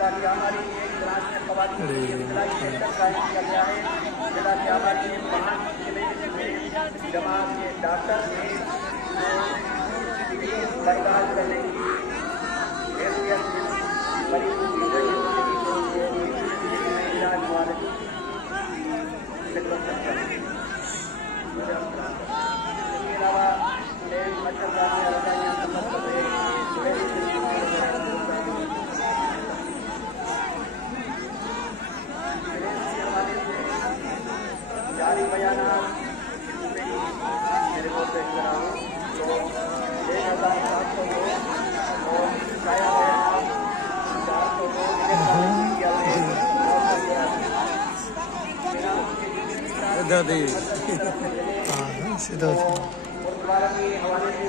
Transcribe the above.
जिला की हमारी एक ब्रांच में खवातीन के लिए सिलाई सेंटर कायम किया गया है। जिला की हमारी एक 5 जिले में जमात के डॉक्टर हैं जो फीस बर्दाश्त करने की हैसियत मरीजों की इलाज वाले इसके अलावा मच्छरदानी रजाइयाँ जारी बयाना मेरे को पेश करा हूँ तो 1700 लोग और छाया बयाना 400 लोग सीधा गुरुद्वारा के हवाले से